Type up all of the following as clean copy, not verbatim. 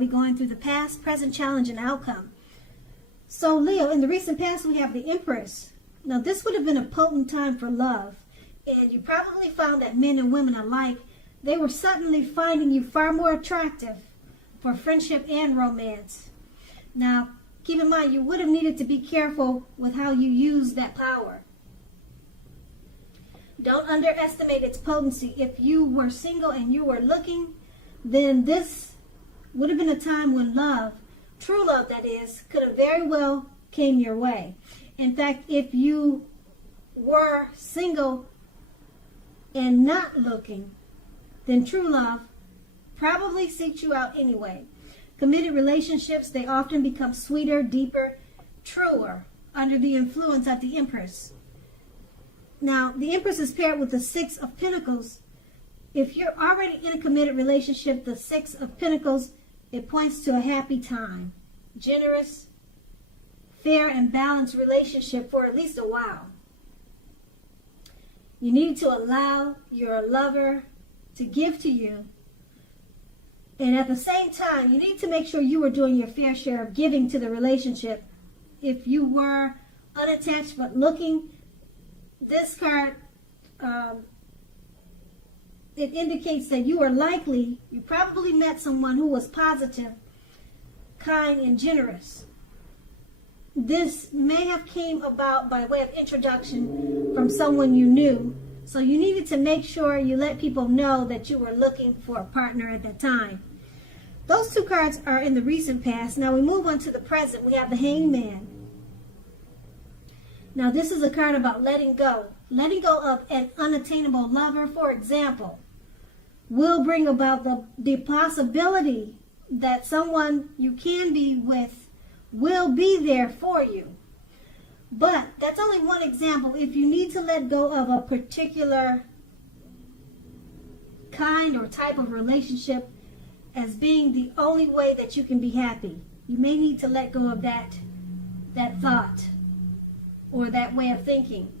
probably going through the past, present, challenge, and outcome. So Leo, in the recent past, we have the Empress. Now, this would have been a potent time for love. And you probably found that men and women alike, they were suddenly finding you far more attractive for friendship and romance. Now, keep in mind, you would have needed to be careful with how you use that power. Don't underestimate its potency. If you were single and you were looking, then this would have been a time when love, true love that is, could have very well came your way. In fact, if you were single and not looking, then true love probably seeks you out anyway. Committed relationships, they often become sweeter, deeper, truer under the influence of the Empress. Now, the Empress is paired with the Six of Pentacles. If you're already in a committed relationship, the Six of Pentacles, it points to a happy time, generous, fair, and balanced relationship for at least a while. You need to allow your lover to give to you. And at the same time, you need to make sure you are doing your fair share of giving to the relationship. If you were unattached but looking, this card, it indicates that you probably met someone who was positive, kind, and generous. This may have came about by way of introduction from someone you knew. So you needed to make sure you let people know that you were looking for a partner at that time. Those two cards are in the recent past. Now we move on to the present. We have the Hangman. Now this is a card about letting go. Letting go of an unattainable lover, for example, will bring about the possibility that someone you can be with will be there for you. But that's only one example. If you need to let go of a particular kind or type of relationship as being the only way that you can be happy, you may need to let go of that thought or that way of thinking.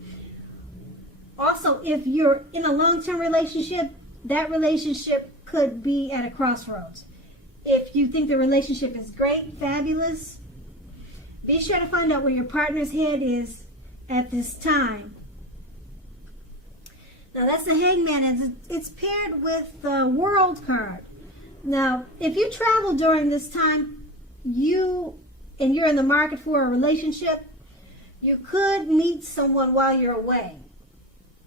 Also, if you're in a long-term relationship, that relationship could be at a crossroads. If you think the relationship is great, fabulous, be sure to find out where your partner's head is at this time. Now that's the Hangman, and it's paired with the World card. Now, if you travel during this time, you're in the market for a relationship, you could meet someone while you're away.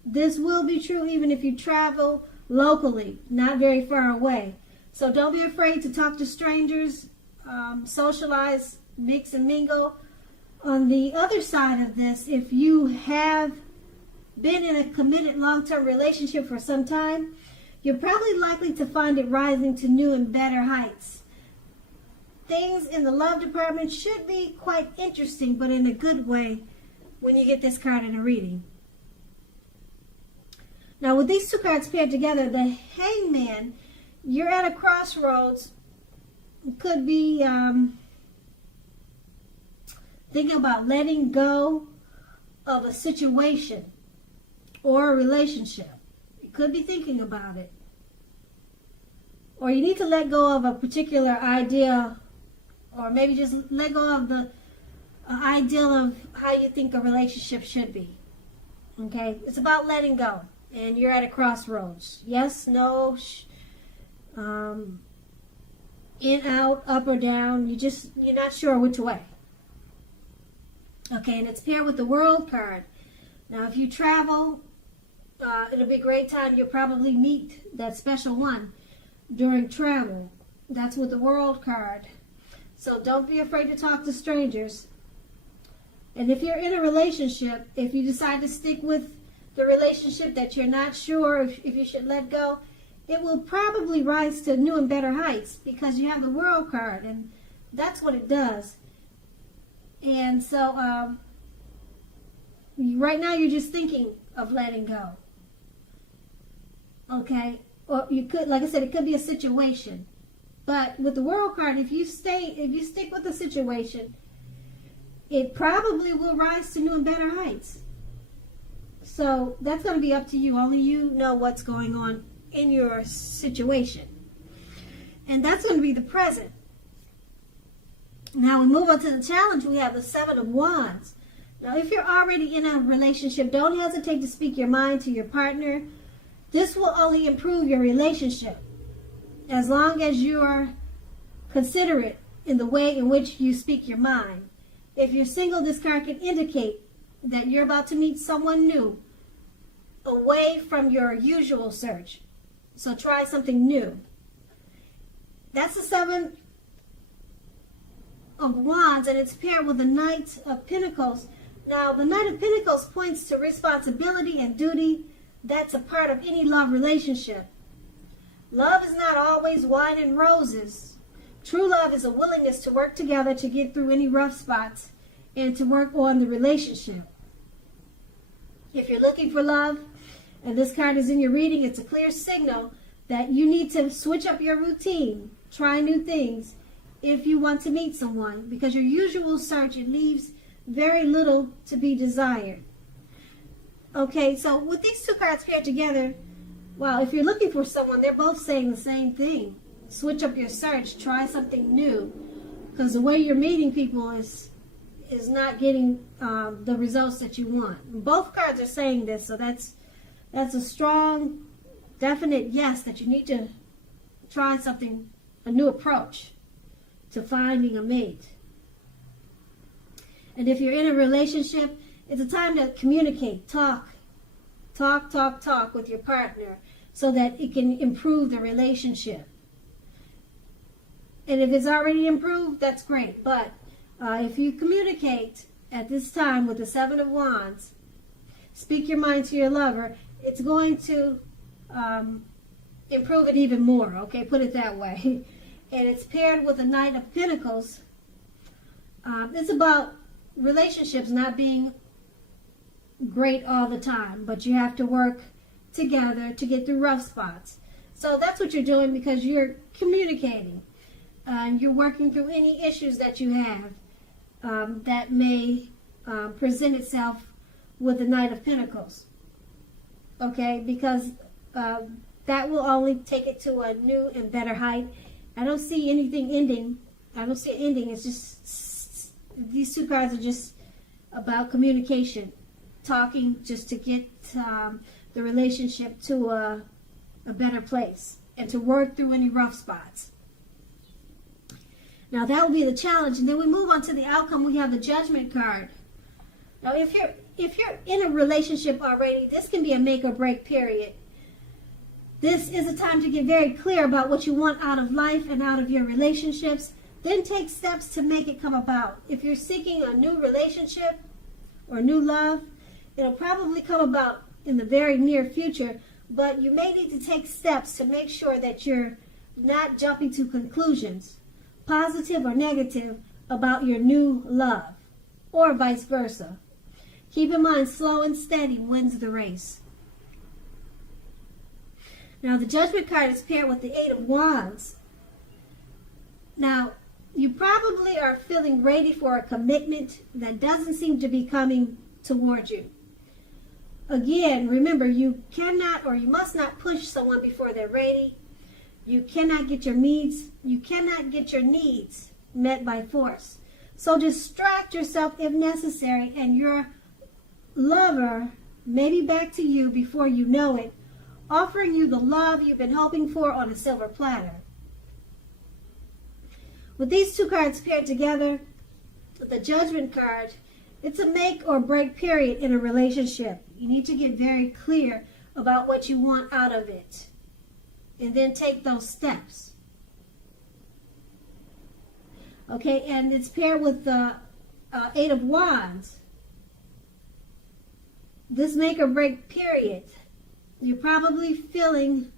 This will be true even if you travel locally, not very far away. So don't be afraid to talk to strangers, socialize, mix and mingle. On the other side of this, if you have been in a committed long-term relationship for some time, you're probably likely to find it rising to new and better heights. Things in the love department should be quite interesting, but in a good way when you get this card in a reading. Now with these two cards paired together, the Hangman, you're at a crossroads. It could be thinking about letting go of a situation or a relationship. You could be thinking about it. Or you need to let go of a particular idea, or maybe just let go of the ideal of how you think a relationship should be. Okay? It's about letting go. And you're at a crossroads. Yes, no, in, out, up or down. You're not sure which way. Okay, and it's paired with the World card. Now, if you travel, it'll be a great time. You'll probably meet that special one during travel. That's with the World card. So don't be afraid to talk to strangers. And if you're in a relationship, if you decide to stick with the relationship that you're not sure if you should let go, it will probably rise to new and better heights because you have the World card, and that's what it does. And so right now you're just thinking of letting go. Okay? Or you could, like I said, it could be a situation. But with the World card, if you stick with the situation, it probably will rise to new and better heights. So that's going to be up to you. Only you know what's going on in your situation. And that's going to be the present. Now we move on to the challenge. We have the Seven of Wands. Now, if you're already in a relationship, don't hesitate to speak your mind to your partner. This will only improve your relationship as long as you're considerate in the way in which you speak your mind. If you're single, this card can indicate that you're about to meet someone new, away from your usual search. So try something new. That's the Seven of Wands, and it's paired with the Knight of Pentacles. Now, the Knight of Pentacles points to responsibility and duty. That's a part of any love relationship. Love is not always wine and roses. True love is a willingness to work together to get through any rough spots and to work on the relationship. If you're looking for love, and this card is in your reading, it's a clear signal that you need to switch up your routine, try new things if you want to meet someone, because your usual search, it leaves very little to be desired. Okay, so with these two cards paired together, well, if you're looking for someone, they're both saying the same thing. Switch up your search, try something new, because the way you're meeting people is not getting the results that you want. Both cards are saying this, so that's a strong, definite yes that you need to try something, a new approach to finding a mate. And if you're in a relationship, it's a time to communicate, talk with your partner so that it can improve the relationship. And if it's already improved, that's great. But if you communicate at this time with the Seven of Wands, speak your mind to your lover, it's going to improve it even more, okay? Put it that way. And it's paired with the Knight of Pentacles. It's about relationships not being great all the time, but you have to work together to get through rough spots. So that's what you're doing, because you're communicating. You're working through any issues that you have that may present itself with the Knight of Pentacles. Okay, because that will only take it to a new and better height. I don't see anything ending. I don't see it ending. It's just, these two cards are just about communication, talking just to get the relationship to a better place and to work through any rough spots. Now that will be the challenge, and then we move on to the outcome. We have the Judgment card. Now, if you're in a relationship already, this can be a make or break period. This is a time to get very clear about what you want out of life and out of your relationships. Then take steps to make it come about. If you're seeking a new relationship or new love, it'll probably come about in the very near future, but you may need to take steps to make sure that you're not jumping to conclusions, positive or negative, about your new love, or vice versa. Keep in mind, slow and steady wins the race. Now, the Judgment card is paired with the Eight of Wands. Now, you probably are feeling ready for a commitment that doesn't seem to be coming toward you. Again, remember, you cannot or you must not push someone before they're ready. You cannot get your needs met by force. So distract yourself if necessary, and your lover may be back to you before you know it, offering you the love you've been hoping for on a silver platter. With these two cards paired together, the Judgment card, it's a make or break period in a relationship. You need to get very clear about what you want out of it, and then take those steps. Okay, and it's paired with the Eight of Wands. This make or break period, you're probably feeling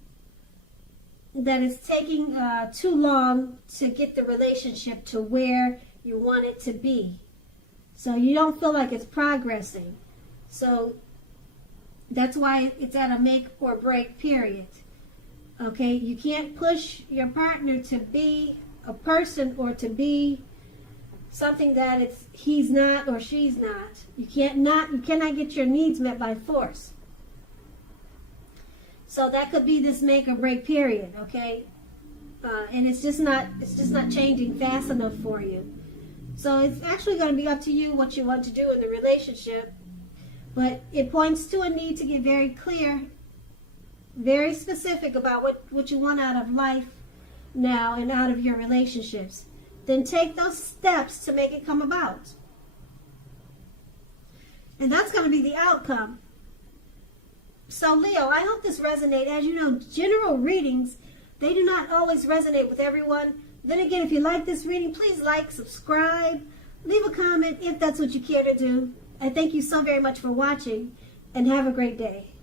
that it's taking too long to get the relationship to where you want it to be. So you don't feel like it's progressing. So that's why it's at a make or break period. Okay, you can't push your partner to be a person or to be something that he's not or she's not. You cannot get your needs met by force. So that could be this make or break period, okay? And it's just not changing fast enough for you. So it's actually going to be up to you what you want to do in the relationship. But it points to a need to get very clear, very specific about what you want out of life now and out of your relationships. Then take those steps to make it come about. And that's going to be the outcome. So Leo, I hope this resonates. As you know, general readings, they do not always resonate with everyone. Then again, if you like this reading, please like, subscribe, leave a comment if that's what you care to do. I thank you so very much for watching, and have a great day.